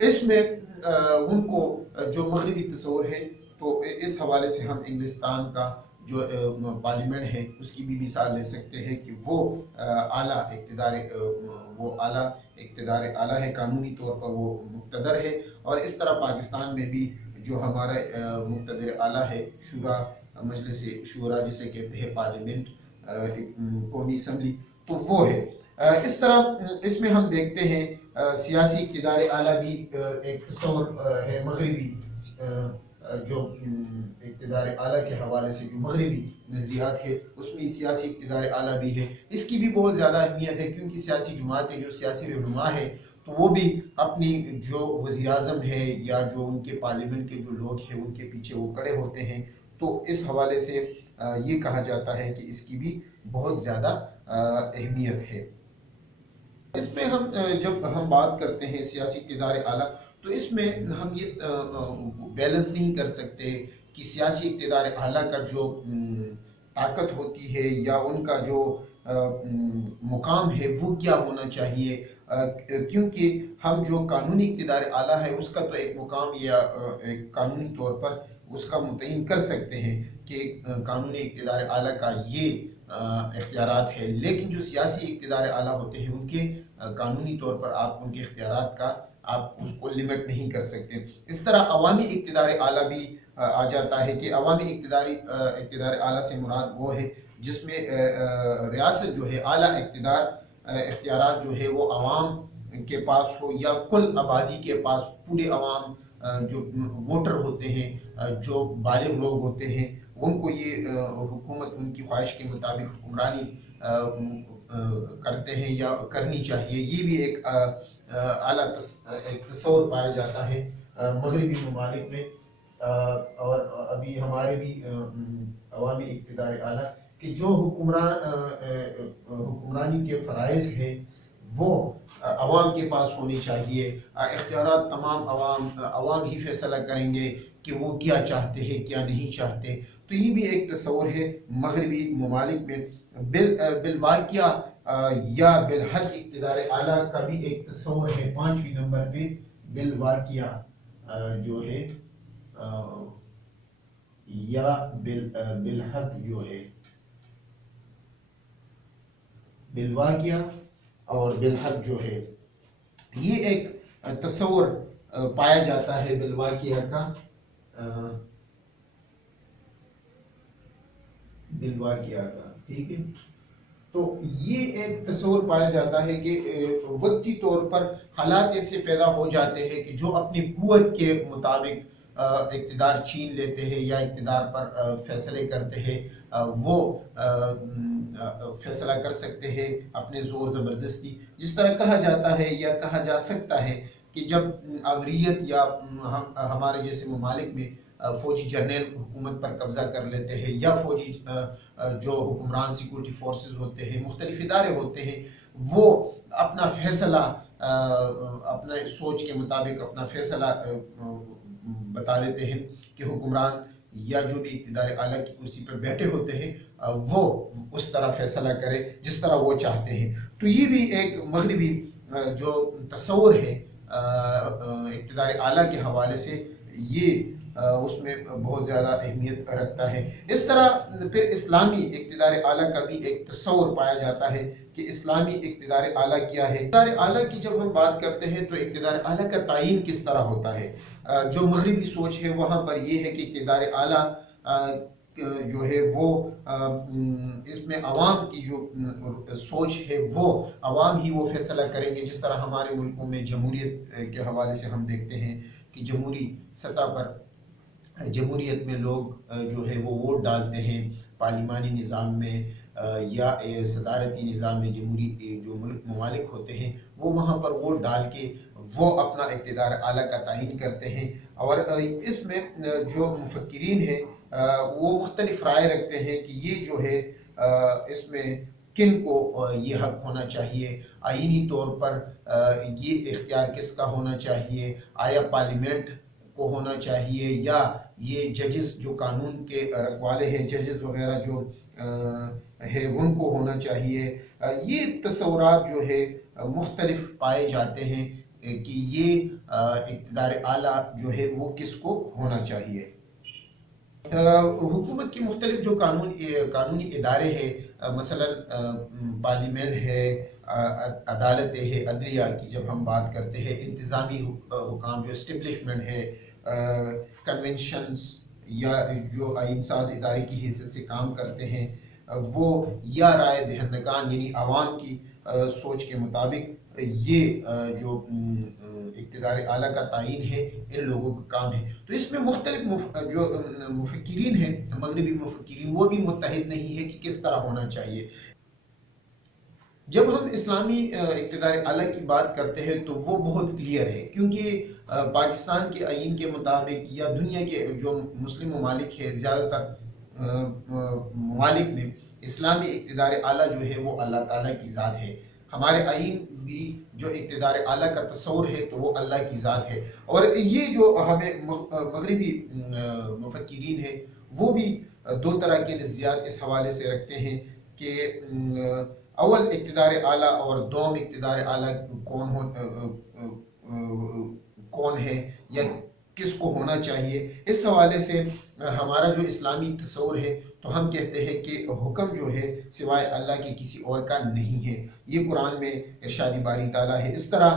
اس میں ان کو جو مغربی تصور ہے، تو اس حوالے سے ہم انگلستان کا جو پارلیمنٹ ہے اس کی بھی مثال لے سکتے ہیں کہ وہ اعلیٰ اقتدار اعلیٰ ہے، قانونی طور پر وہ مقتدر ہے. اور اس طرح پاکستان میں بھی جو ہمارا مقتدر اعلیٰ ہے، شورا، مجلس شورا جسے کہتے ہیں پارلیمنٹ، قومی اسمبلی، تو وہ ہے. اس طرح اس میں ہم دیکھتے ہیں سیاسی اقتدار اعلیٰ بھی ایک تصور ہے مغربی، جو اقتدار اعلیٰ کے حوالے سے جو مغربی نظریات ہے اس میں سیاسی اقتدار اعلیٰ بھی ہے. اس کی بھی بہت زیادہ اہمیت ہے، کیونکہ سیاسی جماعتیں، جو سیاسی رہنما ہے، تو وہ بھی اپنی جو وزیر اعظم ہے یا جو ان کے پارلیمنٹ کے جو لوگ ہیں ان کے پیچھے وہ کھڑے ہوتے ہیں. تو اس حوالے سے یہ کہا جاتا ہے کہ اس کی بھی بہت زیادہ اہمیت ہے. اس میں جب ہم بات کرتے ہیں سیاسی اقتدار اعلیٰ، تو اس میں ہم یہ بیلنس نہیں کر سکتے کہ سیاسی اقتدار اعلیٰ کا جو طاقت ہوتی ہے یا ان کا جو مقام ہے وہ کیا ہونا چاہیے، کیونکہ ہم جو قانونی اقتدار اعلیٰ ہے اس کا تو ایک مقام یا ایک قانونی طور پر اس کا متعین کر سکتے ہیں کہ قانونی اقتدار اعلیٰ کا یہ اختیارات ہے، لیکن جو سیاسی اقتدار اعلیٰ ہوتے ہیں ان کے قانونی طور پر آپ ان کے اختیارات کا آپ اس کو لمٹ نہیں کر سکتے. اس طرح عوامی اقتدار اعلیٰ بھی آ جاتا ہے کہ عوامی اقتدار اعلیٰ سے مراد وہ ہے جس میں ریاست جو ہے اعلیٰ اختیارات جو ہے وہ عوام کے پاس ہو یا کل آبادی کے پاس، پورے عوام جو ووٹر ہوتے ہیں، جو بالغ لوگ ہوتے ہیں، ان کو یہ حکومت ان کی خواہش کے مطابق حکمرانی کرتے ہیں یا کرنی چاہیے. یہ بھی ایک اعلیٰ تصور پایا جاتا ہے مغربی ممالک میں. اور ابھی ہمارے بھی عوامی اقتدار اعلیٰ کہ جو حکمرانی کے فرائض ہیں وہ عوام کے پاس ہونی چاہیے. اختیارات تمام عوام ہی فیصلہ کریں گے کہ وہ کیا چاہتے ہیں کیا نہیں چاہتے. تو یہ بھی ایک تصور ہے مغربی ممالک میں. بالواقعہ یا بالحق اقتدار اعلیٰ کا بھی ایک تصور ہے 5ویں نمبر پہ، بالواقعہ جو ہے یا بالحق جو ہے، بالواقعہ اور بالحق جو ہے، یہ ایک تصور پایا جاتا ہے بالواقعہ کا، ٹھیک ہے. تو یہ ایک تصور پایا جاتا ہے کہ وقتی طور پر حالات ایسے پیدا ہو جاتے ہیں کہ جو اپنی قوت کے مطابق اقتدار چھین لیتے ہیں یا اقتدار پر فیصلے کرتے ہیں، وہ فیصلہ کر سکتے ہیں اپنے زور زبردستی. جس طرح کہا جاتا ہے یا کہا جا سکتا ہے کہ جب اغریت یا ہمارے جیسے ممالک میں فوجی جرنیل حکومت پر قبضہ کر لیتے ہیں یا فوجی جو حکمران سیکورٹی فورسز ہوتے ہیں، مختلف ادارے ہوتے ہیں، وہ اپنا فیصلہ اپنا سوچ کے مطابق اپنا فیصلہ بتا دیتے ہیں کہ حکمران یا جو بھی اقتدار اعلیٰ کی کرسی پر بیٹھے ہوتے ہیں وہ اس طرح فیصلہ کرے جس طرح وہ چاہتے ہیں. تو یہ بھی ایک مغربی جو تصور ہے اقتدار اعلیٰ کے حوالے سے، یہ اس میں بہت زیادہ اہمیت رکھتا ہے. اس طرح پھر اسلامی اقتدار اعلیٰ کا بھی ایک تصور پایا جاتا ہے کہ اسلامی اقتدار اعلیٰ کیا ہے. اقتدار اعلیٰ کی جب ہم بات کرتے ہیں تو اقتدار اعلیٰ کا تعین کس طرح ہوتا ہے. جو مغربی سوچ ہے وہاں پر یہ ہے کہ اقتدار اعلیٰ جو ہے وہ اس میں عوام کی جو سوچ ہے وہ عوام ہی وہ فیصلہ کریں گے. جس طرح ہمارے ملکوں میں جمہوریت کے حوالے سے ہم دیکھتے ہیں کہ جمہوری سطح پر جمہوریت میں لوگ جو ہے وہ ووٹ ڈالتے ہیں. پارلیمانی نظام میں یا صدارتی نظام میں جمہوری جو ممالک ہوتے ہیں وہ وہاں پر ووٹ ڈال کے وہ اپنا اقتدار اعلیٰ کا تعین کرتے ہیں. اور اس میں جو مفکرین ہیں وہ مختلف رائے رکھتے ہیں کہ یہ جو ہے اس میں کن کو یہ حق ہونا چاہیے، آئینی طور پر یہ اختیار کس کا ہونا چاہیے، آیا پارلیمنٹ کو ہونا چاہیے یا یہ ججز جو قانون کے رکھوالے ہیں، ججز وغیرہ جو ہے ان کو ہونا چاہیے. یہ تصورات جو ہے مختلف پائے جاتے ہیں کہ یہ اقتدار اعلیٰ جو ہے وہ کس کو ہونا چاہیے۔ حکومت کی مختلف جو قانونی ادارے ہیں، مثلا پارلیمنٹ ہے، عدالتیں ہے، عدلیہ کی جب ہم بات کرتے ہیں، انتظامی حکام جو اسٹیبلشمنٹ ہے، کنونشنز یا جو آئین ساز ادارے کی حیثیت سے کام کرتے ہیں وہ، یا رائے دہندگان یعنی عوام کی سوچ کے مطابق یہ جو اقتدار اعلیٰ کا تعین ہے ان لوگوں کا کام ہے۔ تو اس میں مختلف جو مفکرین ہیں، مغربی مفکرین، وہ بھی متحد نہیں ہے کہ کس طرح ہونا چاہیے۔ جب ہم اسلامی اقتدار اعلیٰ کی بات کرتے ہیں تو وہ بہت کلیئر ہے، کیونکہ پاکستان کے آئین کے مطابق یا دنیا کے جو مسلم ممالک ہے، زیادہ تر ممالک میں اسلامی اقتدار اعلیٰ جو ہے وہ اللہ تعالیٰ کی ذات ہے۔ ہمارے آئین بھی جو اقتدار اعلیٰ کا تصور ہے تو وہ اللہ کی ذات ہے، اور یہ جو ہمیں مغربی مفکرین ہیں وہ بھی دو طرح کے نظریات اس حوالے سے رکھتے ہیں کہ اول اقتدار اعلیٰ اور دوم اقتدار اعلیٰ کون ہے یا کس کو ہونا چاہیے۔ اس حوالے سے ہمارا جو اسلامی تصور ہے تو ہم کہتے ہیں کہ حکم جو ہے سوائے اللہ کے کسی اور کا نہیں ہے، یہ قرآن میں ارشاد باری تعالیٰ ہے۔ اس طرح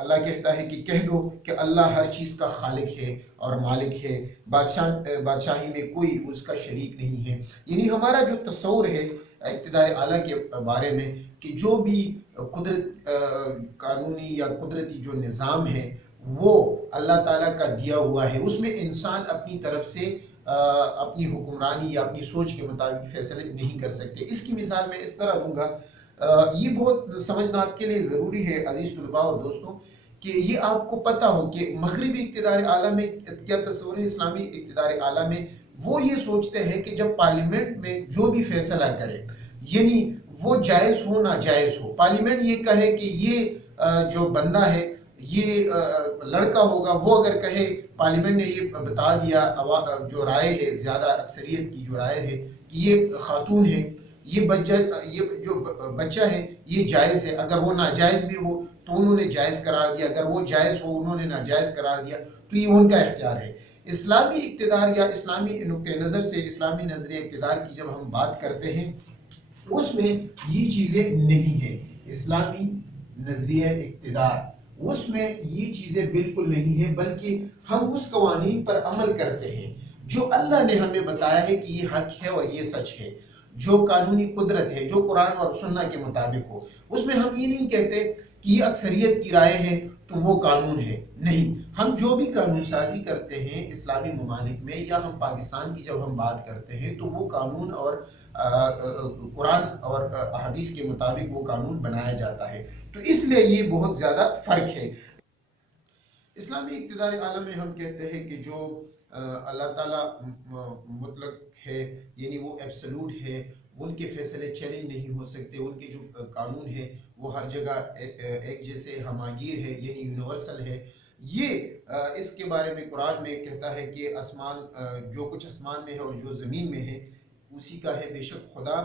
اللہ کہتا ہے کہ کہہ دو کہ اللہ ہر چیز کا خالق ہے اور مالک ہے، بادشاہی میں کوئی اس کا شریک نہیں ہے۔ یعنی ہمارا جو تصور ہے اقتدار اعلیٰ کے بارے میں کہ جو بھی قانونی یا قدرتی جو نظام ہے وہ اللہ تعالیٰ کا دیا ہوا ہے، اس میں انسان اپنی طرف سے اپنی حکمرانی یا اپنی سوچ کے مطابق فیصلے نہیں کر سکتے۔ اس کی مثال میں اس طرح دوں گا، یہ بہت سمجھنا آپ کے لیے ضروری ہے عزیز طلباء اور دوستوں، کہ یہ آپ کو پتہ ہو کہ مغربی اقتدار اعلیٰ میں کیا تصور ہے، اسلامی اقتدار اعلیٰ میں وہ یہ سوچتے ہیں کہ جب پارلیمنٹ میں جو بھی فیصلہ کرے، یعنی وہ جائز ہو ناجائز ہو، پارلیمنٹ یہ کہے کہ یہ جو بندہ ہے یہ لڑکا ہوگا، وہ اگر کہے پارلیمنٹ نے یہ بتا دیا، جو رائے ہے زیادہ اکثریت کی جو رائے ہے کہ یہ خاتون ہے، یہ جو بچہ ہے یہ جائز ہے، اگر وہ ناجائز بھی ہو تو انہوں نے جائز قرار دیا، اگر وہ جائز ہو انہوں نے ناجائز قرار دیا، تو یہ ان کا اختیار ہے۔ اسلامی اقتدار یا اسلامی نقطہ نظر سے اسلامی نظریہ اقتدار کی جب ہم بات کرتے ہیں اس میں یہ چیزیں نہیں ہیں۔ اسلامی نظریہ اقتدار اس میں یہ چیزیں بالکل نہیں ہیں، بلکہ ہم اس قوانین پر عمل کرتے ہیں جو اللہ نے ہمیں بتایا ہے کہ یہ حق ہے اور یہ سچ ہے، جو قانونی قدرت ہے، جو قرآن اور سنہ کے مطابق ہو۔ اس میں ہم یہ نہیں کہتے کہ یہ اکثریت کی رائے ہے تو وہ قانون ہے، نہیں۔ ہم جو بھی قانون سازی کرتے ہیں اسلامی ممالک میں یا ہم پاکستان کی جب ہم بات کرتے ہیں تو وہ قانون اور قرآن اور احادیث کے مطابق وہ قانون بنایا جاتا ہے، تو اس لیے یہ بہت زیادہ فرق ہے۔ اسلامی اقتدار اعلیٰ میں ہم کہتے ہیں کہ جو اللہ تعالیٰ مطلق ہے، یعنی وہ ایبسلوٹ ہے، ان کے فیصلے چیلنج نہیں ہو سکتے، ان کے جو قانون ہے وہ ہر جگہ ایک جیسے ہماگیر ہے، یعنی یونیورسل ہے۔ یہ اس کے بارے میں قرآن میں کہتا ہے کہ آسمان، جو کچھ آسمان میں ہے اور جو زمین میں ہے اسی کا ہے، بے شک خدا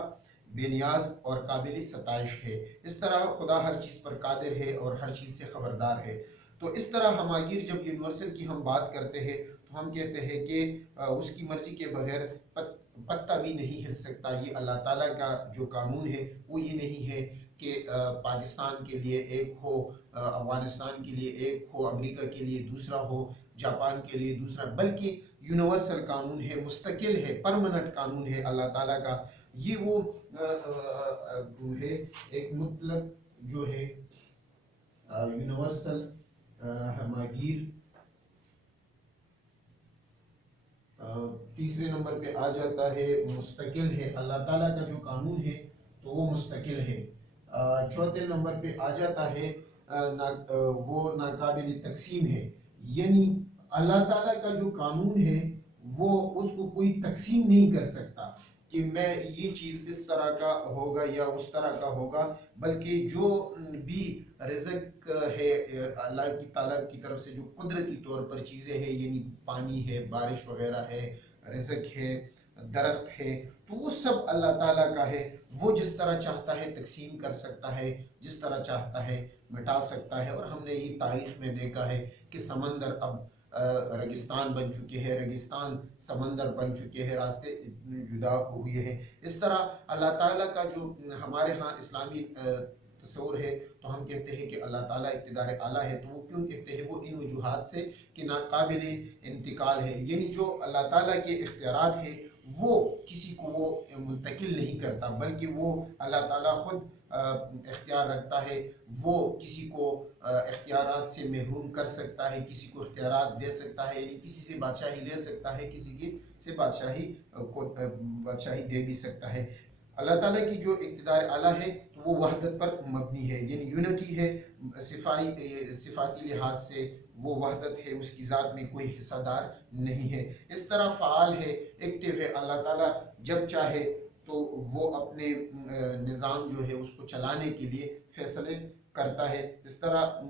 بے نیاز اور قابل ستائش ہے۔ اس طرح خدا ہر چیز پر قادر ہے اور ہر چیز سے خبردار ہے۔ تو اس طرح ہماگیر جب یونیورسل کی ہم بات کرتے ہیں تو ہم کہتے ہیں کہ اس کی مرضی کے بغیر پتہ بھی نہیں ہل سکتا۔ یہ اللہ تعالیٰ کا جو قانون ہے وہ یہ نہیں ہے کہ پاکستان کے لیے ایک ہو، افغانستان کے لیے ایک ہو، امریکہ کے لیے دوسرا ہو، جاپان کے لیے دوسرا، بلکہ یونیورسل قانون ہے، مستقل ہے، پرماننٹ قانون ہے اللہ تعالیٰ کا۔ یہ وہ ہے ایک مطلق جو ہے یونیورسل ہماگیر۔ تیسرے نمبر پہ آ جاتا ہے مستقل ہے، اللہ تعالیٰ کا جو قانون ہے تو وہ مستقل ہے۔ چوتھے نمبر پہ آ جاتا ہے وہ ناقابل تقسیم ہے، یعنی اللہ تعالیٰ کا جو قانون ہے وہ اس کو کوئی تقسیم نہیں کر سکتا کہ میں یہ چیز اس طرح کا ہوگا یا اس طرح کا ہوگا، بلکہ جو بھی رزق ہے اللہ کی تعالیٰ کی طرف سے جو قدرتی طور پر چیزیں ہیں، یعنی پانی ہے، بارش وغیرہ ہے، رزق ہے، درخت ہے، تو وہ سب اللہ تعالیٰ کا ہے۔ وہ جس طرح چاہتا ہے تقسیم کر سکتا ہے، جس طرح چاہتا ہے مٹا سکتا ہے۔ اور ہم نے یہ تاریخ میں دیکھا ہے کہ سمندر اب ریگستان بن چکے ہیں، ریگستان سمندر بن چکے ہیں، راستے جدا ہوئے ہیں۔ اس طرح اللہ تعالیٰ کا جو ہمارے ہاں اسلامی تصور ہے، تو ہم کہتے ہیں کہ اللہ تعالیٰ اقتدار اعلیٰ ہے۔ تو وہ کیوں کہتے ہیں؟ وہ ان وجوہات سے کہ ناقابل انتقال ہے، یعنی جو اللہ تعالیٰ کے اختیارات ہیں وہ کسی کو وہ منتقل نہیں کرتا، بلکہ وہ اللہ تعالیٰ خود اختیار رکھتا ہے۔ وہ کسی کو اختیارات سے محروم کر سکتا ہے، کسی کو اختیارات دے سکتا ہے، یعنی کسی سے بادشاہی لے سکتا ہے، کسی کی سے بادشاہی دے بھی سکتا ہے۔ اللہ تعالیٰ کی جو اقتدار اعلیٰ ہے تو وہ وحدت پر مبنی ہے، یعنی یونٹی ہے، صفاتی لحاظ سے وہ وحدت ہے، اس کی ذات میں کوئی حصہ دار نہیں ہے۔ اس طرح فعال ہے، ایکٹیو ہے۔ اللہ تعالیٰ جب چاہے تو وہ اپنے نظام جو ہے اس کو چلانے کے لیے فیصلے کرتا ہے۔ اس طرح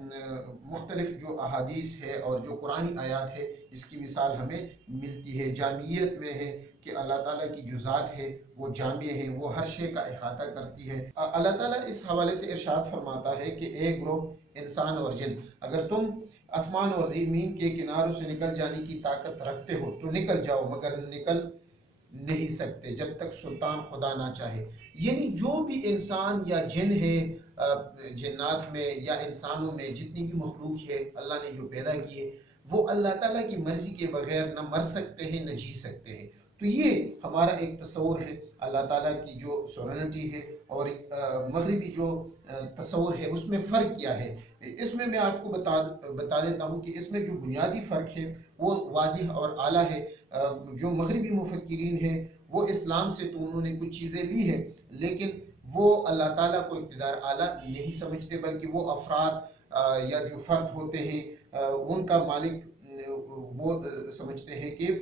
مختلف جو احادیث ہے اور جو قرآنی آیات ہے، اس کی مثال ہمیں ملتی ہے۔ جامعیت میں ہے کہ اللہ تعالیٰ کی جو ذات ہے وہ جامع ہے، وہ ہر شے کا احاطہ کرتی ہے۔ اللہ تعالیٰ اس حوالے سے ارشاد فرماتا ہے کہ ایک گروہ انسان اور جن، اگر تم آسمان اور زمین کے کناروں سے نکل جانے کی طاقت رکھتے ہو تو نکل جاؤ، مگر نکل نہیں سکتے جب تک سلطان خدا نہ چاہے۔ یعنی جو بھی انسان یا جن ہے، جنات میں یا انسانوں میں جتنی بھی مخلوق ہے اللہ نے جو پیدا کی ہے، وہ اللہ تعالیٰ کی مرضی کے بغیر نہ مر سکتے ہیں نہ جی سکتے ہیں۔ تو یہ ہمارا ایک تصور ہے اللہ تعالیٰ کی جو سورنٹی ہے، اور مغربی جو تصور ہے اس میں فرق کیا ہے۔ اس میں آپ کو بتا دیتا ہوں کہ اس میں جو بنیادی فرق ہے وہ واضح اور اعلیٰ ہے۔ جو مغربی مفکرین ہیں وہ اسلام سے تو انہوں نے کچھ چیزیں لی ہیں، لیکن وہ اللہ تعالیٰ کو اقتدار اعلیٰ نہیں سمجھتے، بلکہ وہ افراد یا جو فرد ہوتے ہیں ان کا مالک وہ سمجھتے ہیں کہ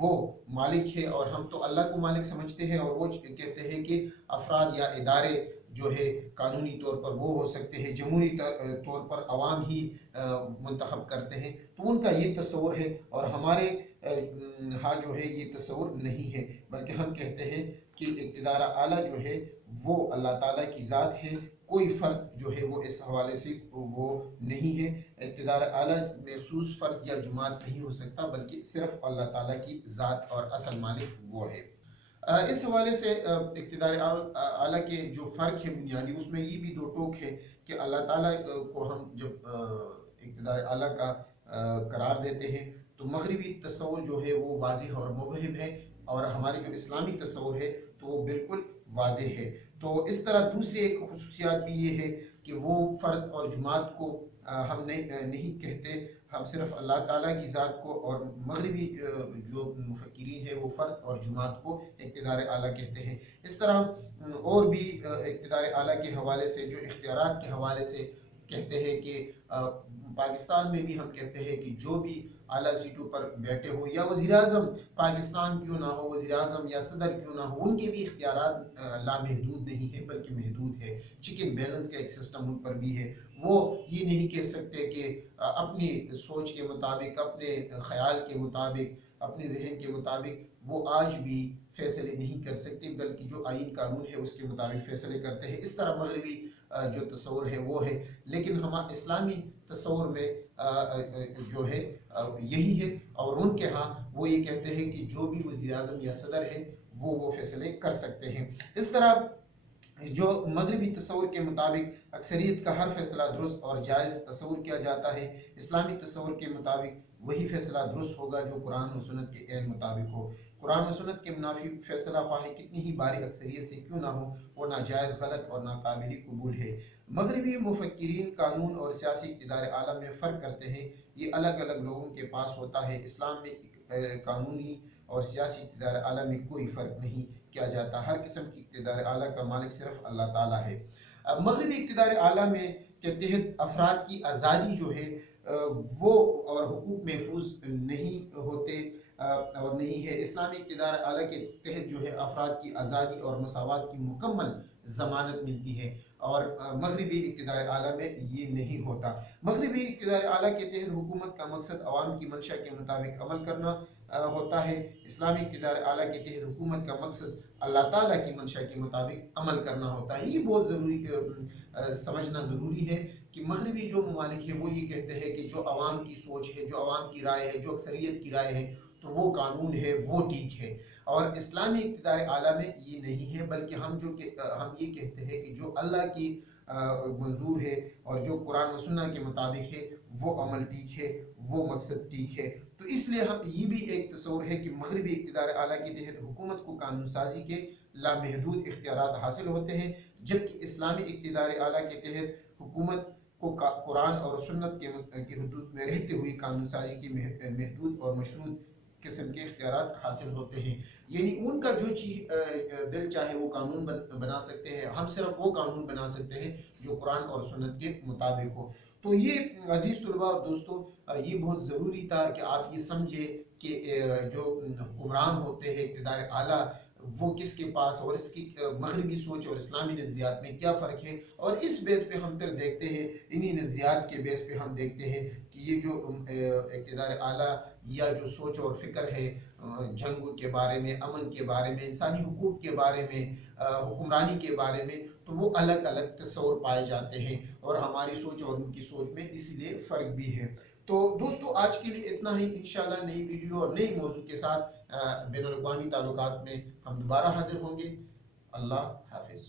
وہ مالک ہے، اور ہم تو اللہ کو مالک سمجھتے ہیں، اور وہ کہتے ہیں کہ افراد یا ادارے جو ہے قانونی طور پر وہ ہو سکتے ہیں، جمہوری طور پر عوام ہی منتخب کرتے ہیں۔ تو ان کا یہ تصور ہے، اور ہمارے ہاں جو ہے یہ تصور نہیں ہے، بلکہ ہم کہتے ہیں کہ اقتدار اعلیٰ جو ہے وہ اللہ تعالیٰ کی ذات ہے، کوئی فرد جو ہے وہ اس حوالے سے وہ نہیں ہے۔ اقتدار اعلیٰ محسوس فرد یا جماعت نہیں ہو سکتا، بلکہ صرف اللہ تعالیٰ کی ذات اور اصل مالک وہ ہے۔ اس حوالے سے اقتدار اعلیٰ کے جو فرق ہے بنیادی، اس میں یہ بھی دو ٹوک ہے کہ اللہ تعالیٰ کو ہم جب اقتدار اعلیٰ کا قرار دیتے ہیں تو مغربی تصور جو ہے وہ واضح اور مبہم ہے، اور ہماری جو اسلامی تصور ہے تو وہ بالکل واضح ہے۔ تو اس طرح دوسری ایک خصوصیات بھی یہ ہے کہ وہ فرد اور جماعت کو ہم نہیں کہتے، ہم صرف اللہ تعالیٰ کی ذات کو، اور مغربی جو مفکرین ہیں وہ فرد اور جماعت کو اقتدار اعلیٰ کہتے ہیں۔ اس طرح اور بھی اقتدار اعلیٰ کے حوالے سے جو اختیارات کے حوالے سے کہتے ہیں کہ پاکستان میں بھی ہم کہتے ہیں کہ جو بھی اعلیٰ سیٹوں پر بیٹھے ہو، یا وزیر اعظم پاکستان کیوں نہ ہو، وزیر اعظم یا صدر کیوں نہ ہو، ان کے بھی اختیارات لامحدود نہیں ہے بلکہ محدود ہے۔ چیک بیلنس کا ایک سسٹم ان پر بھی ہے۔ وہ یہ نہیں کہہ سکتے کہ اپنی سوچ کے مطابق، اپنے خیال کے مطابق، اپنے ذہن کے مطابق وہ آج بھی فیصلے نہیں کر سکتے، بلکہ جو آئین قانون ہے اس کے مطابق فیصلے کرتے ہیں۔ اس طرح مغربی جو تصور ہے وہ ہے، لیکن ہمارا اسلامی تصور میں جو ہے یہی ہے، اور ان کے ہاں وہ یہ کہتے ہیں کہ جو بھی وزیر اعظم یا صدر ہے وہ فیصلے کر سکتے ہیں۔ اس طرح جو مغربی تصور کے مطابق اکثریت کا ہر فیصلہ درست اور جائز تصور کیا جاتا ہے، اسلامی تصور کے مطابق وہی فیصلہ درست ہوگا جو قرآن و سنت کے عین مطابق ہو۔ قرآن و سنت کے منافی فیصلہ خواہ کتنی ہی باری اکثریت سے کیوں نہ ہو، وہ ناجائز، غلط اور ناقابل قبول ہے۔ مغربی مفکرین قانون اور سیاسی اقتدار اعلیٰ میں فرق کرتے ہیں، یہ الگ الگ لوگوں کے پاس ہوتا ہے۔ اسلام میں قانونی اور سیاسی اقتدار اعلیٰ میں کوئی فرق نہیں کیا جاتا، ہر قسم کی اقتدار اعلیٰ کا مالک صرف اللہ تعالیٰ ہے۔ مغربی اقتدار اعلیٰ میں کے تحت افراد کی آزادی جو ہے وہ اور حقوق محفوظ نہیں ہوتے اور نہیں ہے۔ اسلامی اقتدار اعلیٰ کے تحت جو ہے افراد کی آزادی اور مساوات کی مکمل ضمانت ملتی ہے، اور مغربی اقتدار اعلیٰ میں یہ نہیں ہوتا۔ مغربی اقتدار اعلیٰ کے تحت حکومت کا مقصد عوام کی منشا کے مطابق عمل کرنا ہوتا ہے۔ اسلامی اقتدار اعلیٰ کے تحت حکومت کا مقصد اللہ تعالیٰ کی منشا کے مطابق عمل کرنا ہوتا ہے۔ یہ بہت سمجھنا ضروری ہے کہ مغربی جو ممالک ہیں وہ یہ کہتے ہیں کہ جو عوام کی سوچ ہے، جو عوام کی رائے ہے، جو اکثریت کی رائے ہے، تو وہ قانون ہے، وہ ٹھیک ہے۔ اور اسلامی اقتدار اعلیٰ میں یہ نہیں ہے، بلکہ ہم یہ کہتے ہیں کہ جو اللہ کی منظور ہے اور جو قرآن و سنہ کے مطابق ہے وہ عمل ٹھیک ہے، وہ مقصد ٹھیک ہے۔ تو اس لیے یہ بھی ایک تصور ہے کہ مغربی اقتدار اعلیٰ کے تحت حکومت کو قانون سازی کے لامحدود اختیارات حاصل ہوتے ہیں، جبکہ اسلامی اقتدار اعلیٰ کے تحت حکومت کو قرآن اور سنت کے حدود میں رہتے ہوئے قانون سازی کے محدود اور مشروط قسم کے اختیارات حاصل ہوتے ہیں۔ یعنی ان کا جو چیز دل چاہے وہ قانون بنا سکتے ہیں، ہم صرف وہ قانون بنا سکتے ہیں جو قرآن اور سنت کے مطابق ہو۔ تو یہ عزیز طلباء اور دوستو، یہ بہت ضروری تھا کہ آپ یہ سمجھے کہ جو حکمران ہوتے ہیں اقتدار اعلیٰ، وہ کس کے پاس، اور اس کی مغربی سوچ اور اسلامی نظریات میں کیا فرق ہے، اور اس بیس پہ ہم پھر دیکھتے ہیں، انہی نظریات کے بیس پہ ہم دیکھتے ہیں کہ یہ جو اقتدار اعلیٰ یا جو سوچ اور فکر ہے جنگ کے بارے میں، امن کے بارے میں، انسانی حقوق کے بارے میں، حکمرانی کے بارے میں، تو وہ الگ الگ تصور پائے جاتے ہیں، اور ہماری سوچ اور ان کی سوچ میں اس لیے فرق بھی ہے۔ تو دوستو آج کے لیے اتنا ہی، انشاءاللہ نئی ویڈیو اور نئی موضوع کے ساتھ بین الاقوامی تعلقات میں ہم دوبارہ حاضر ہوں گے۔ اللہ حافظ۔